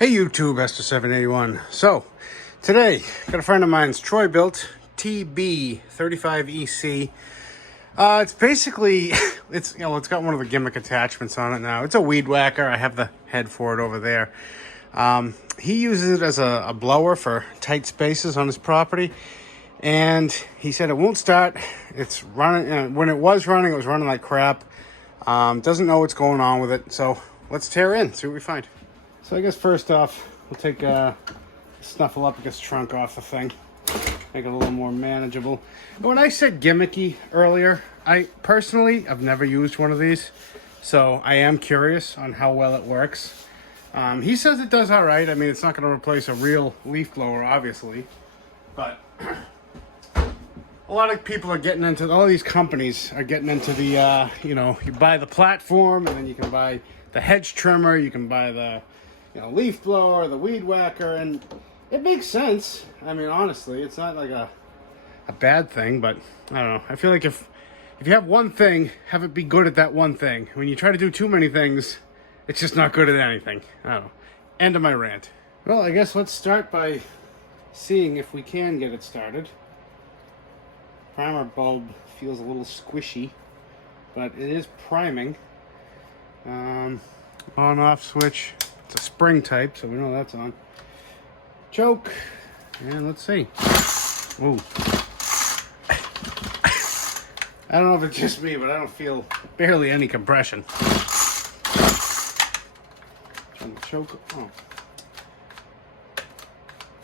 Hey YouTube, Esther781. So, today, got a friend of mine's Troy Bilt TB35EC. It's basically, it's got one of the gimmick attachments on it now. It's a weed whacker. I have the head for it over there. He uses it as a blower for tight spaces on his property. And he said it won't start. It's running, when it was running like crap. Doesn't know what's going on with it. So, let's tear in, see what we find. So I guess first off, we'll take snuffle up this trunk off the thing. Make it a little more manageable. When I said gimmicky earlier, I've never used one of these. So I am curious on how well it works. He says it does all right. I mean, it's not going to replace a real leaf blower, obviously. But a lot of people are getting into, all these companies are getting into the, you buy the platform and then you can buy the hedge trimmer, you can buy the leaf blower, the weed whacker, and it makes sense. I mean, honestly, it's not like a bad thing, but I don't know. I feel like if you have one thing, have it be good at that one thing. When you try to do too many things, it's just not good at anything. I don't know. End of my rant. Well, I guess let's start by seeing if we can get it started. Primer bulb feels a little squishy, but it is priming. On-off switch. It's a spring type, so we know that's on. Choke, and let's see. Ooh. I don't know if it's just me, but I don't feel barely any compression. Turn the choke. Oh.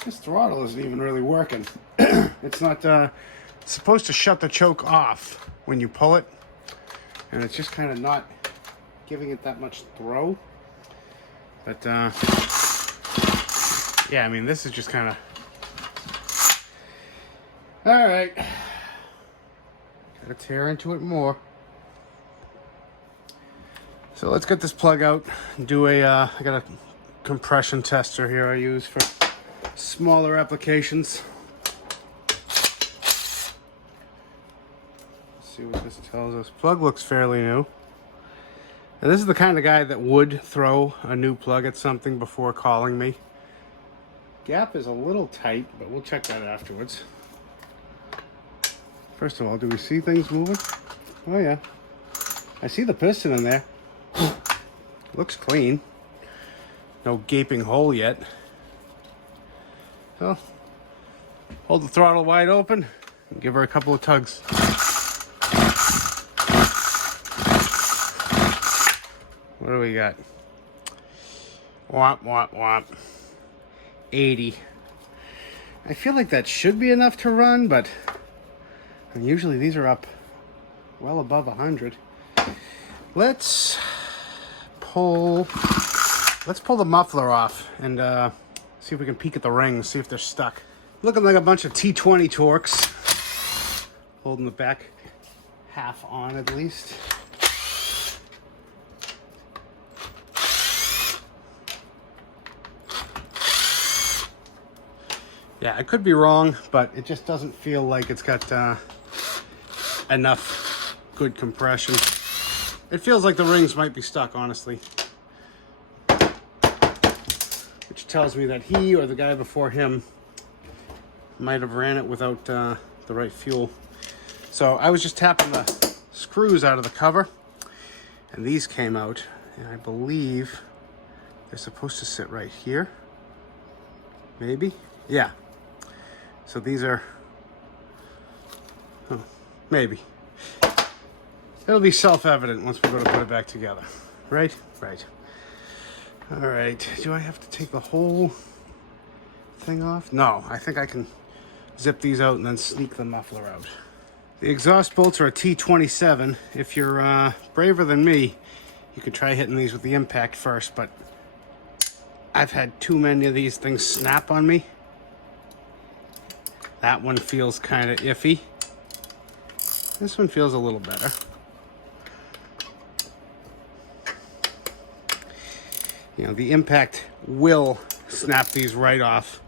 This throttle isn't even really working. It's not, it's supposed to shut the choke off when you pull it, and it's just kind of not giving it that much throw. But, yeah, I mean, this is just kind of... Alright. Gotta tear into it more. So let's get this plug out and do I got a compression tester here I use for smaller applications. Let's see what this tells us. Plug looks fairly new. Now, this is the kind of guy that would throw a new plug at something before calling me. Gap is a little tight, but we'll check that afterwards. First of all, do we see things moving? Oh yeah. I see the piston in there. Looks clean. No gaping hole yet. So, hold the throttle wide open and give her a couple of tugs. What do we got? Womp, womp, womp. 80. I feel like that should be enough to run, but usually these are up well above 100. Let's pull the muffler off and see if we can peek at the rings, see if they're stuck. Looking like a bunch of T20 Torx. Holding the back half on at least. Yeah, I could be wrong, but it just doesn't feel like it's got enough good compression. It feels like the rings might be stuck, honestly. Which tells me that he or the guy before him might have ran it without the right fuel. So I was just tapping the screws out of the cover, and these came out. And I believe they're supposed to sit right here. Maybe? Yeah. So these are, maybe. It'll be self-evident once we go to put it back together. Right? Right. All right. Do I have to take the whole thing off? No, I think I can zip these out and then sneak the muffler out. The exhaust bolts are a T27. If you're braver than me, you could try hitting these with the impact first, but I've had too many of these things snap on me. That one feels kind of iffy. This one feels a little better. The impact will snap these right off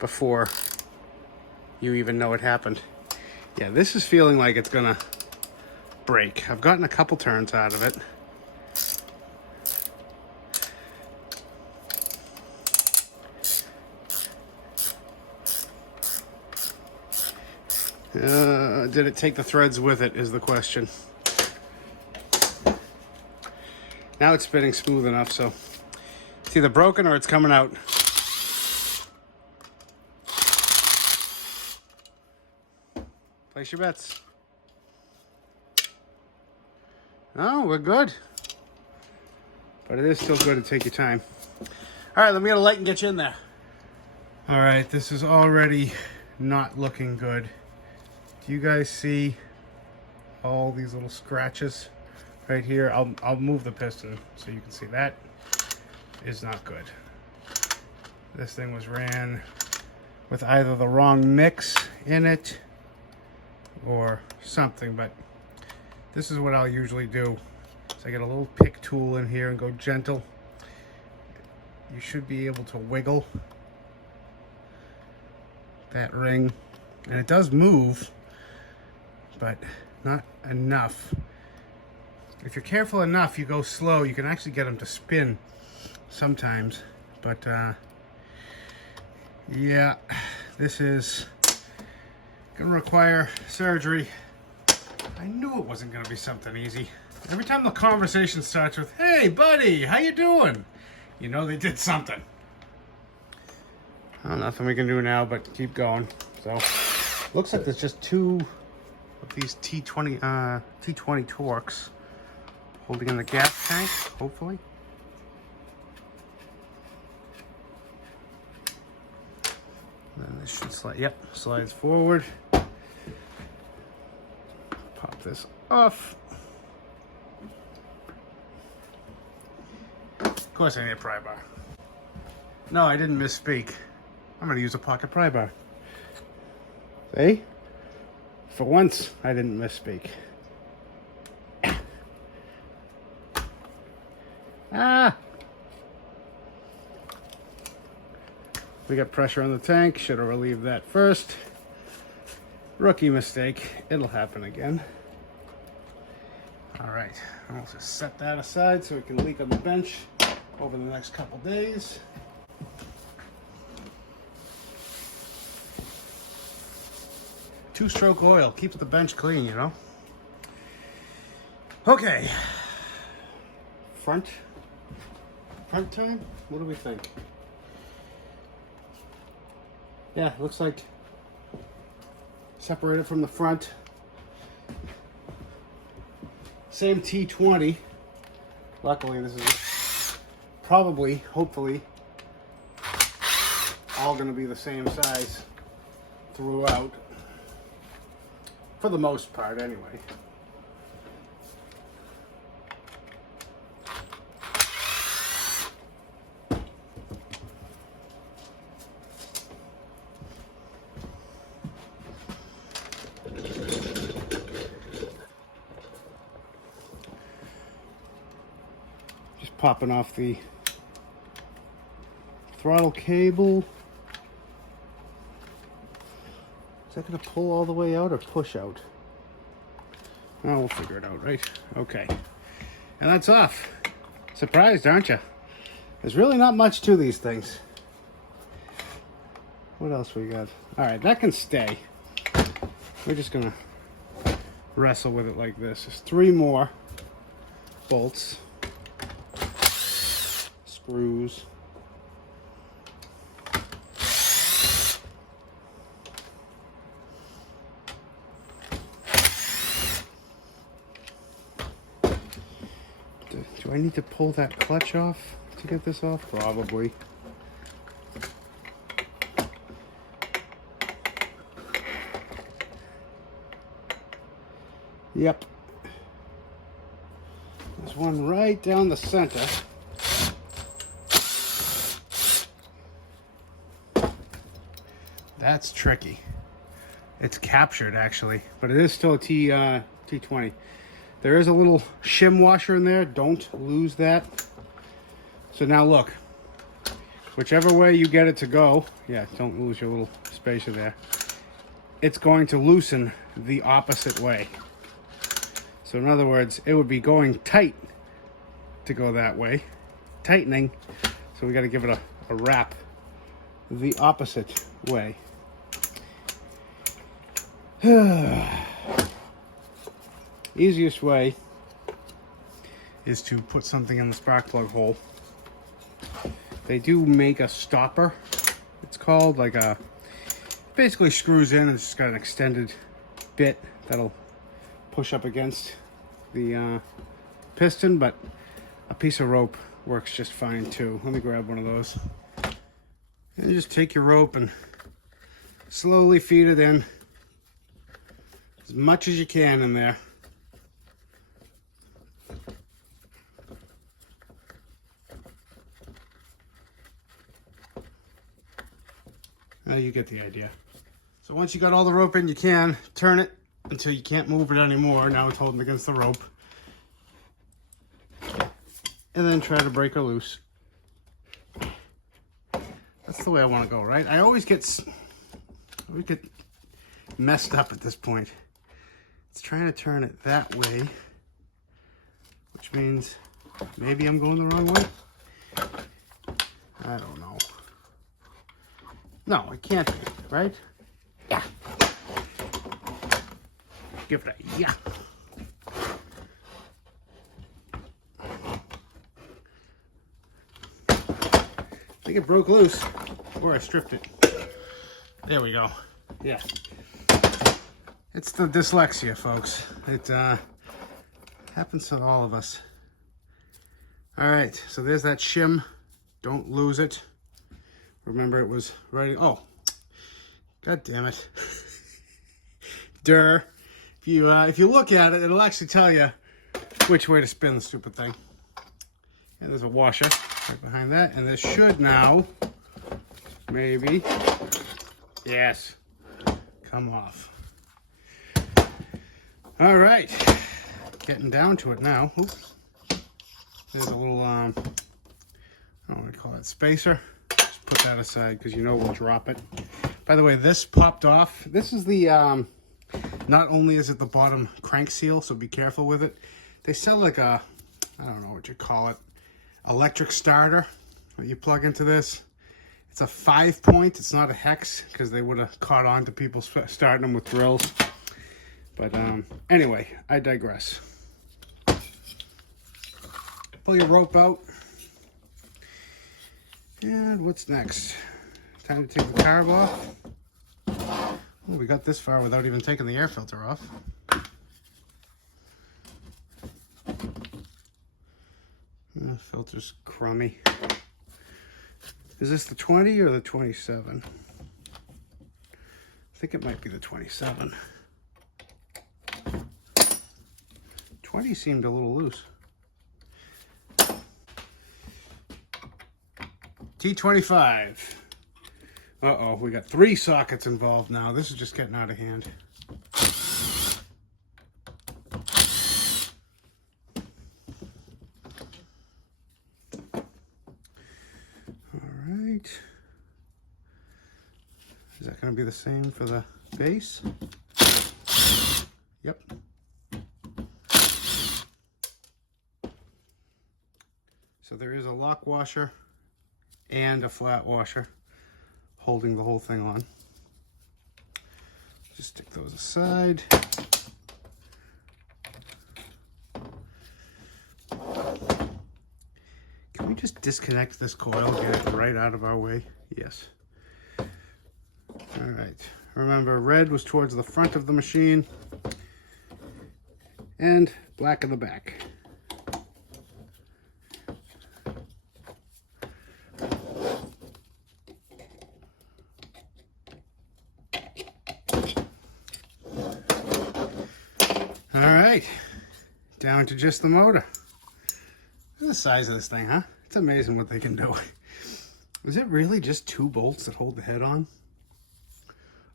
before you even know it happened. Yeah, this is feeling like it's gonna break. I've gotten a couple turns out of it. Did it take the threads with it is the question. Now it's spinning smooth enough, so it's either broken or it's coming out. Place your bets. Oh, we're good. But it is still good to take your time. All right, let me get a light and get you in there. All right, this is already not looking good. Do you guys see all these little scratches right here? I'll move the piston so you can see that is not good. This thing was ran with either the wrong mix in it or something, but this is what I'll usually do. So I get a little pick tool in here and go gentle. You should be able to wiggle that ring, and it does move, but not enough. If you're careful enough, you go slow, you can actually get them to spin sometimes, but yeah, this is gonna require surgery. I knew it wasn't gonna be something easy. Every time the conversation starts with, "Hey buddy, how you doing?" You know they did something. Oh, nothing we can do now but keep going. So looks like there's just 2 of these T20 Torx holding in the gas tank, hopefully. And then this should slide, yep, slides forward. Pop this off. Of course I need a pry bar. No, I didn't misspeak. I'm gonna use a pocket pry bar. See? For once, I didn't misspeak. Ah! We got pressure on the tank. Should have relieved that first. Rookie mistake. It'll happen again. All right, I'll just set that aside so it can leak on the bench over the next couple days. Two-stroke oil keeps the bench clean, you know. Okay. Front time? What do we think? Yeah, looks like separated from the front. Same T20. Luckily, this is probably, hopefully, all going to be the same size throughout. For the most part, anyway. Just popping off the throttle cable. Is that going to pull all the way out or push out? Oh, we'll figure it out, right? Okay. And that's off. Surprised, aren't you? There's really not much to these things. What else we got? All right, that can stay. We're just going to wrestle with it like this. There's 3 more bolts, screws. Do I need to pull that clutch off to get this off? Probably. Yep. There's one right down the center. That's tricky. It's captured actually, but it is still a T20. There is a little shim washer in there. Don't lose that. So now look, whichever way you get it to go, yeah, don't lose your little spacer there. It's going to loosen the opposite way. So in other words, it would be going tight to go that way, tightening. So we got to give it a wrap the opposite way. Easiest way is to put something in the spark plug hole. They do make a stopper. It's called like a, basically screws in and it's just got an extended bit that'll push up against the piston, but a piece of rope works just fine too. Let me grab one of those. And just take your rope and slowly feed it in as much as you can in there. Now you get the idea. So once you got all the rope in, you can turn it until you can't move it anymore. Now it's holding against the rope. And then try to break her loose. That's the way I want to go, right? I always get messed up at this point. It's trying to turn it that way, which means maybe I'm going the wrong way. I don't know. No, it can't be, right? Yeah. Give it a yeah. I think it broke loose, or I stripped it. There we go. Yeah. It's the dyslexia, folks. It happens to all of us. All right, so there's that shim. Don't lose it. Remember, it was right. Oh, god damn it! Durr. If you look at it, it'll actually tell you which way to spin the stupid thing. And there's a washer right behind that, and this should now, maybe, yes, come off. All right, getting down to it now. Oops. There's a little, I don't know what to call it, spacer. Just put that aside because you know we'll drop it. By the way, this popped off. This is the, not only is it the bottom crank seal, so be careful with it. They sell like a, I don't know what you call it, electric starter that you plug into this. It's a 5-point. It's not a hex because they would have caught on to people starting them with drills. But anyway, I digress. Pull your rope out. And what's next? Time to take the carb off. Oh, we got this far without even taking the air filter off. The filter's crummy. Is this the 20 or the 27? I think it might be the 27. 20 seemed a little loose. T25. Uh-oh, we got 3 sockets involved now. This is just getting out of hand. Is that going to be the same for the base? Yep. So there is a lock washer and a flat washer holding the whole thing on. Just stick those aside. Can we just disconnect this coil, get it right out of our way? Yes. All right, remember red was towards the front of the machine and black in the back. All right, down to just the motor. Look at the size of this thing, huh? It's amazing what they can do. Is it really just 2 bolts that hold the head on?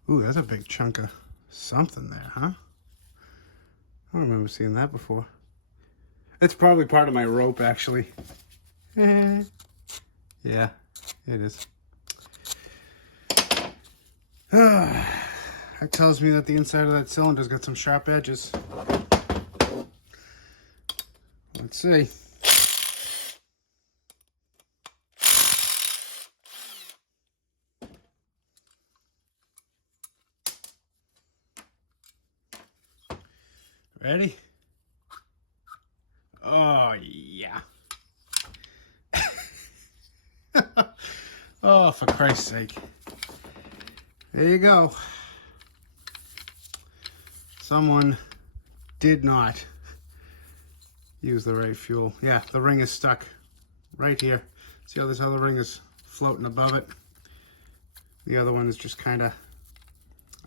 Ooh, that's a big chunk of something there, huh? I don't remember seeing that before. It's probably part of my rope, actually. Yeah, it is. That tells me that the inside of that cylinder's got some sharp edges. Let's see. Ready? Oh, yeah. Oh, for Christ's sake. There you go. Someone did not use the right fuel. Yeah, the ring is stuck right here. See how this other ring is floating above it? The other one is just kind of,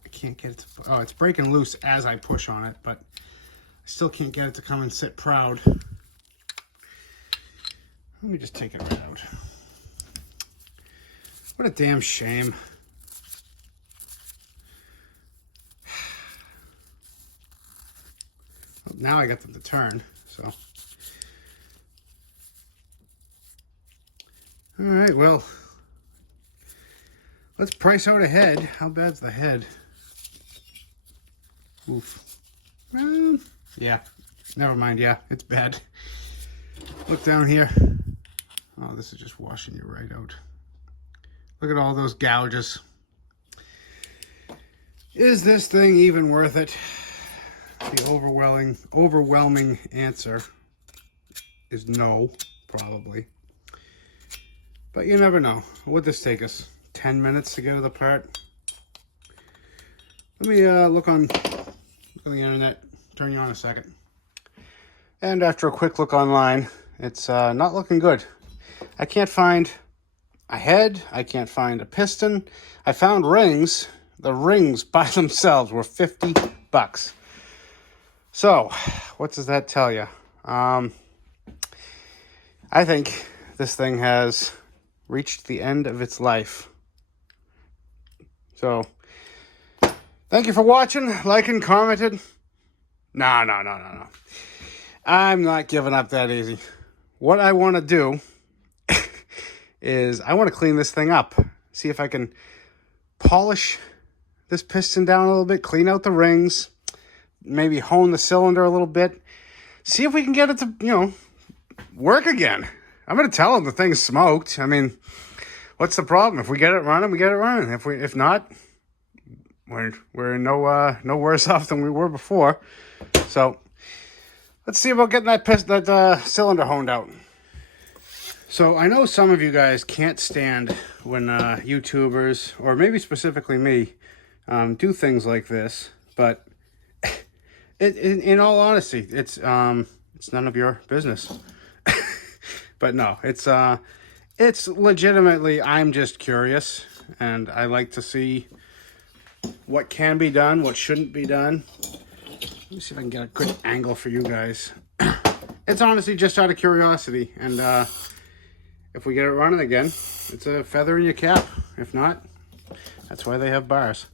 I can't get it to, oh, it's breaking loose as I push on it, but I still can't get it to come and sit proud. Let me just take it right out. What a damn shame. Well, now I got them to turn, so. All right, well, let's price out a head. How bad's the head? Oof. Yeah, never mind. Yeah, it's bad. Look down here. Oh, this is just washing you right out. Look at all those gouges. Is this thing even worth it? The overwhelming answer is no, probably. But you never know. What would this take us? 10 minutes to get it apart? Let me look on the internet. Turn you on a second. And after a quick look online, it's not looking good. I can't find a head. I can't find a piston. I found rings. The rings by themselves were 50 bucks. So, what does that tell you? I think this thing has reached the end of its life. So, thank you for watching, liking, commented. No. I'm not giving up that easy. What I want to do is I want to clean this thing up. See if I can polish this piston down a little bit, clean out the rings, maybe hone the cylinder a little bit. See if we can get it to, you know, work again. I'm going to tell them the thing's smoked. I mean, what's the problem? If we get it running, we get it running. If not, we're no worse off than we were before. So let's see about getting that cylinder honed out. So I know some of you guys can't stand when YouTubers, or maybe specifically me, do things like this. But in all honesty, it's none of your business. But no, it's legitimately, I'm just curious, and I like to see what can be done, what shouldn't be done. Let me see if I can get a good angle for you guys. It's honestly just out of curiosity, and if we get it running again, it's a feather in your cap. If not, that's why they have bars.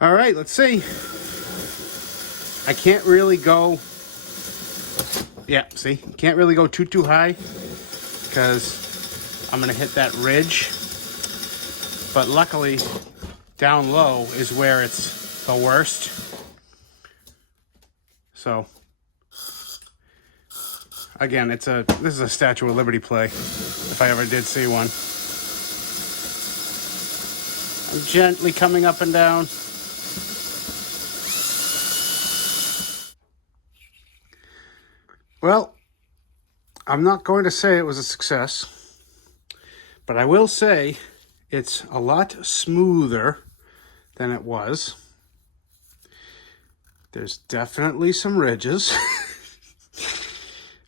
All right, let's see. I can't really go, yeah, see, can't really go too high because I'm gonna hit that ridge. But luckily, down low is where it's the worst. So, again, this is a Statue of Liberty play, if I ever did see one. I'm gently coming up and down. Well, I'm not going to say it was a success, but I will say it's a lot smoother than it was. There's definitely some ridges,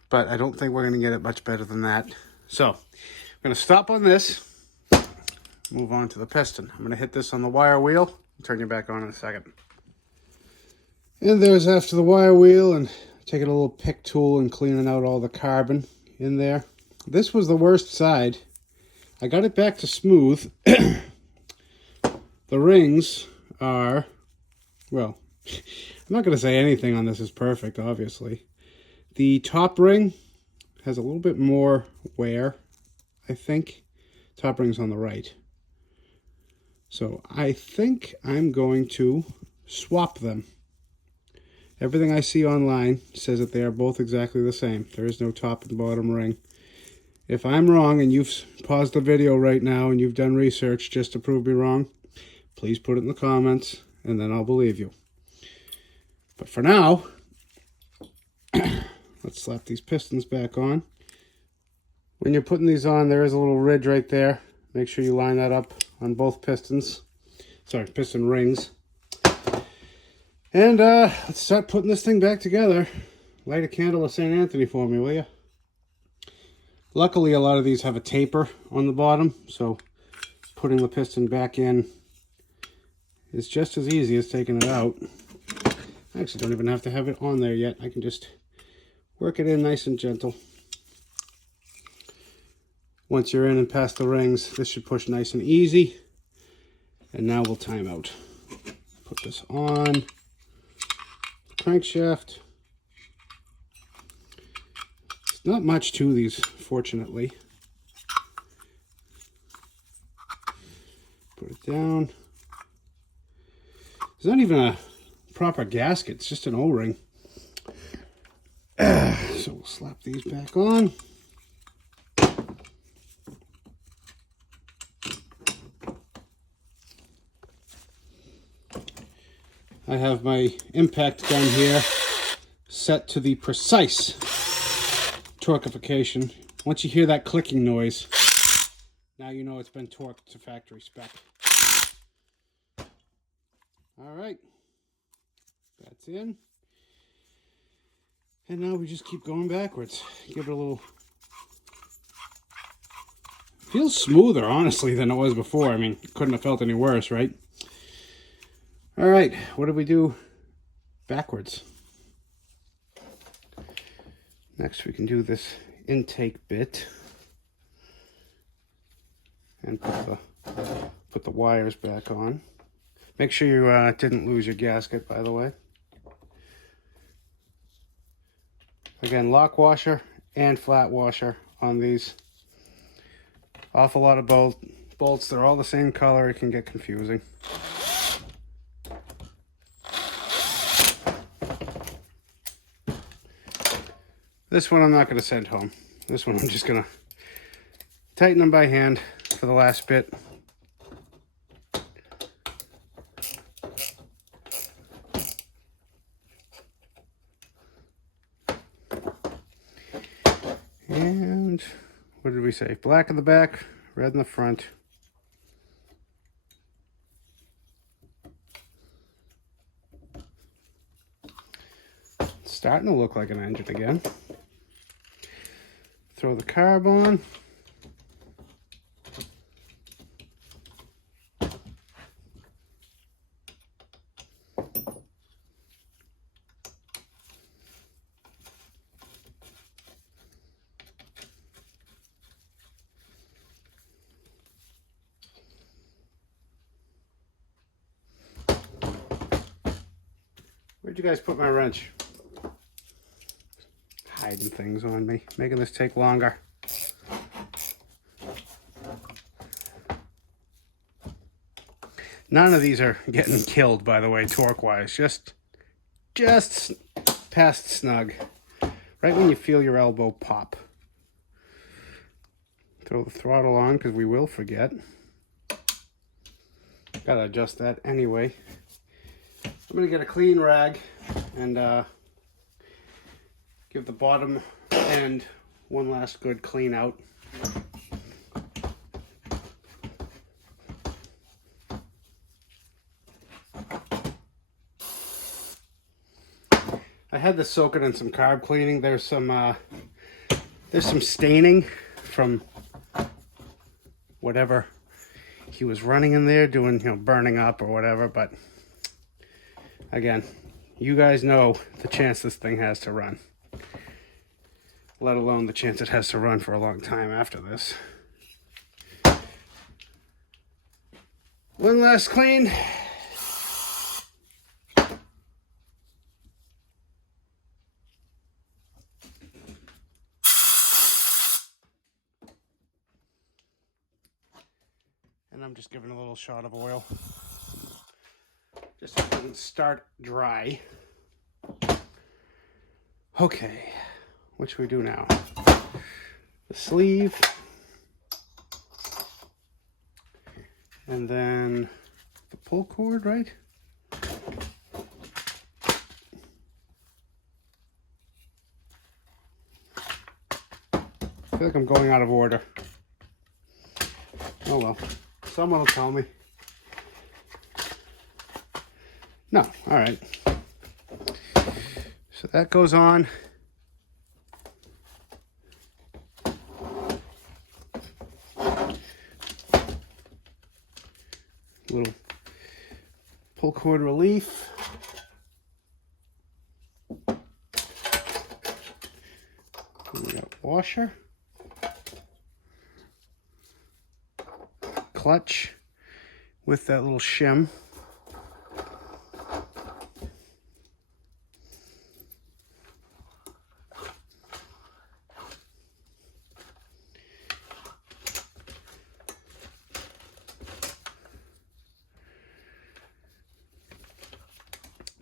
but I don't think we're going to get it much better than that. So, I'm going to stop on this, move on to the piston. I'm going to hit this on the wire wheel, turn you back on in a second. And there's after the wire wheel, and taking a little pick tool and cleaning out all the carbon in there. This was the worst side. I got it back to smooth. The rings are, well, I'm not going to say anything on this is perfect, obviously. The top ring has a little bit more wear, I think. Top ring's on the right. So I think I'm going to swap them. Everything I see online says that they are both exactly the same. There is no top and bottom ring. If I'm wrong and you've paused the video right now and you've done research just to prove me wrong, please put it in the comments and then I'll believe you. But for now, Let's slap these pistons back on. When you're putting these on, there is a little ridge right there. Make sure you line that up on both pistons. Sorry, piston rings. And let's start putting this thing back together. Light a candle of St. Anthony for me, will you? Luckily, a lot of these have a taper on the bottom, so putting the piston back in is just as easy as taking it out. I actually don't even have to have it on there yet. I can just work it in nice and gentle. Once you're in and past the rings, this should push nice and easy. And now we'll time out. Put this on the crankshaft. It's not much to these, fortunately. Put it down. There's not even a proper gasket, it's just an O-ring. So we'll slap these back on. I have my impact gun here set to the precise torquification. Once you hear that clicking noise, now you know it's been torqued to factory spec. All right, that's in. And now we just keep going backwards. Give it a little... Feels smoother, honestly, than it was before. I mean, couldn't have felt any worse, right? All right, what do we do backwards? Next, we can do this intake bit and put the wires back on. Make sure you didn't lose your gasket, by the way. Again, lock washer and flat washer on these. Awful lot of bolts. They're all the same color. It can get confusing. This one I'm not going to send home. This one I'm just going to tighten them by hand for the last bit. And what did we say? Black in the back, red in the front. It's starting to look like an engine again. Throw the carb on. Where'd you guys put my wrench? Hiding things on me, making this take longer. None of these are getting killed, by the way, torque-wise. Just past snug. Right when you feel your elbow pop. Throw the throttle on, because we will forget. Gotta adjust that anyway. I'm gonna get a clean rag and give the bottom end one last good clean out. I had this soaking in some carb cleaning. There's some staining from whatever he was running in there, doing, burning up or whatever. But again, you guys know the chance this thing has to run, let alone the chance it has to run for a long time after this. One last clean. And I'm just giving a little shot of oil, just so it doesn't start dry. Okay, what should we do now? The sleeve, and then the pull cord, right? like I'm going out of order. Oh well, someone will tell me. No, all right. So that goes on. Little pull cord relief. We got washer. Clutch with that little shim.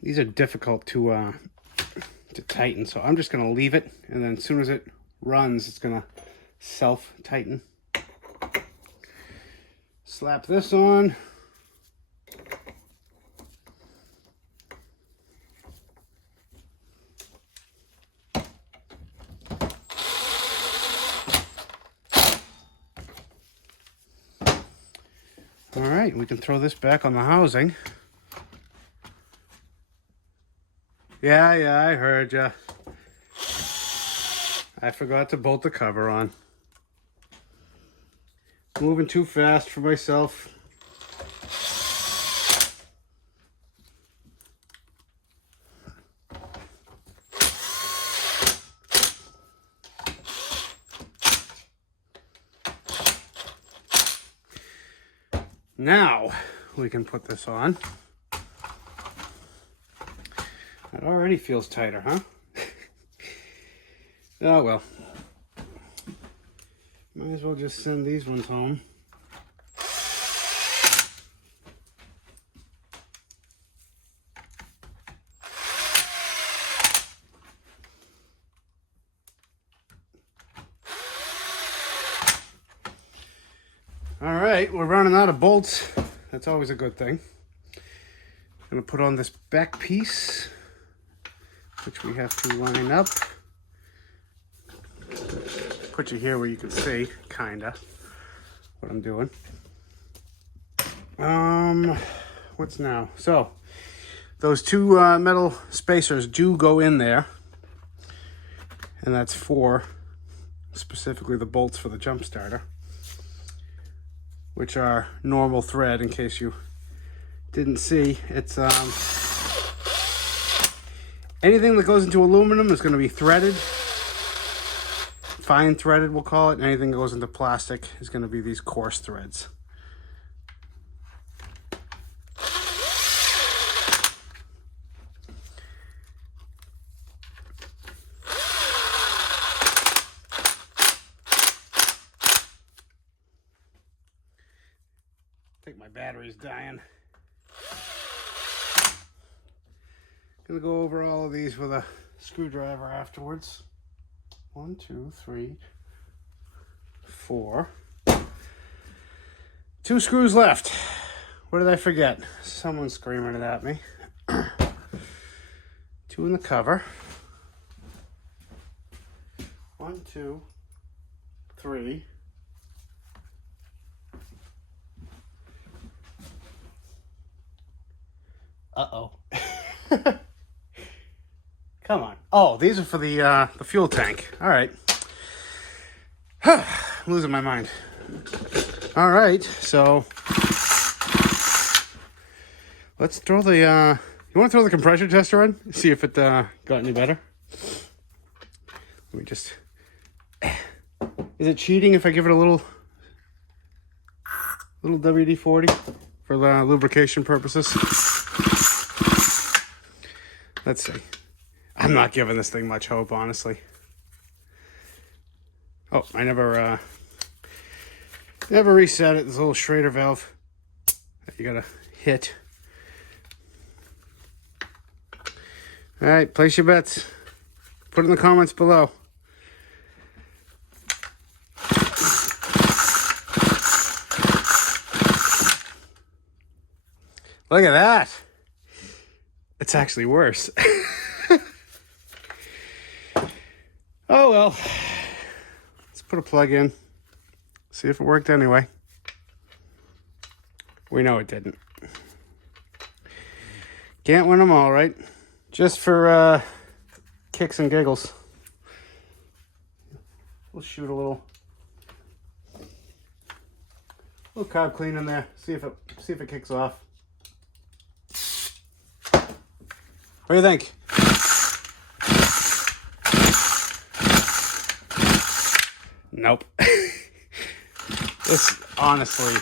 These are difficult to tighten, so I'm just going to leave it, and then as soon as it runs, it's going to self-tighten. Slap this on. All right, we can throw this back on the housing. Yeah, I heard ya. I forgot to bolt the cover on. Moving too fast for myself. Now we can put this on. It already feels tighter, huh? Oh well. Might as well just send these ones home. All right, we're running out of bolts. That's always a good thing. I'm gonna put on this back piece, which we have to line up. Put you here where you can see, kinda, what I'm doing. What's now? So, those two metal spacers do go in there, and that's for specifically the bolts for the jump starter, which are normal thread, in case you didn't see. It's anything that goes into aluminum is going to be threaded, fine threaded we'll call it, and anything that goes into plastic is going to be these coarse threads. I think my battery's dying. Gonna go over all of these with a screwdriver afterwards. 1, 2, 3, 4. 2 screws left. What did I forget? Someone's screaming it at me. 2 in the cover. 1, 2, 3. Uh-oh. Come on. Oh, these are for the fuel tank. All right. I'm losing my mind. All right, so let's throw the, you want to throw the compression tester on? See if it got any better? Let me just, is it cheating if I give it a little WD-40 for the lubrication purposes? Let's see. I'm not giving this thing much hope, honestly. Oh, I never reset it. There's a little Schrader valve that you gotta hit. All right, place your bets. Put it in the comments below. Look at that. It's actually worse. Oh well. put a plug in. See if it worked anyway. We know it didn't. Can't win them all, right? Just for kicks and giggles. We'll shoot a little carb clean in there. See if it kicks off. What do you think? Nope. This, honestly,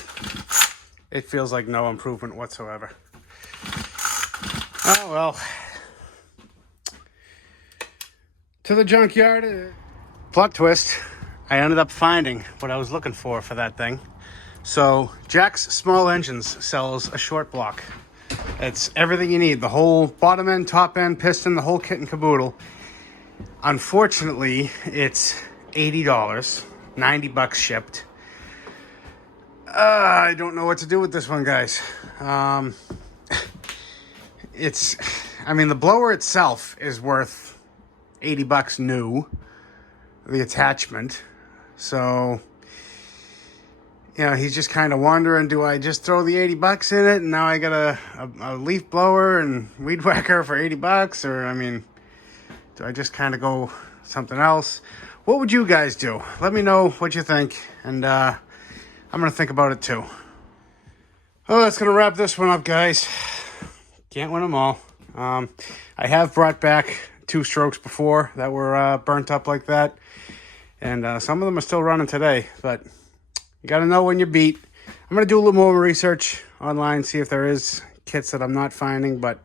it feels like no improvement whatsoever. Oh, well. To the junkyard. Plot twist. I ended up finding what I was looking for that thing. So, Jack's Small Engines sells a short block. It's everything you need. The whole bottom end, top end, piston, the whole kit and caboodle. Unfortunately, it's $80. $90 shipped. I don't know what to do with this one, guys. I mean, the blower itself is worth $80 new. The attachment. So, you know, he's just kind of wondering, do I just throw the $80 in it and now I got a leaf blower and weed whacker for $80? Or, I mean, do I just kind of go something else? What would you guys do? Let me know what you think, and I'm going to think about it too. Oh, that's going to wrap this one up, guys. Can't win them all. I have brought back 2 strokes before that were burnt up like that, and some of them are still running today, but you got to know when you beat. I'm going to do a little more research online, see if there is kits that I'm not finding, but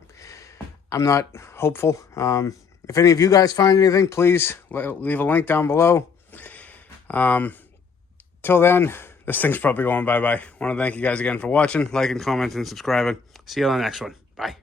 I'm not hopeful. If any of you guys find anything, please leave a link down below. Till then, this thing's probably going bye-bye. I want to thank you guys again for watching, liking, commenting, and subscribing. See you on the next one. Bye.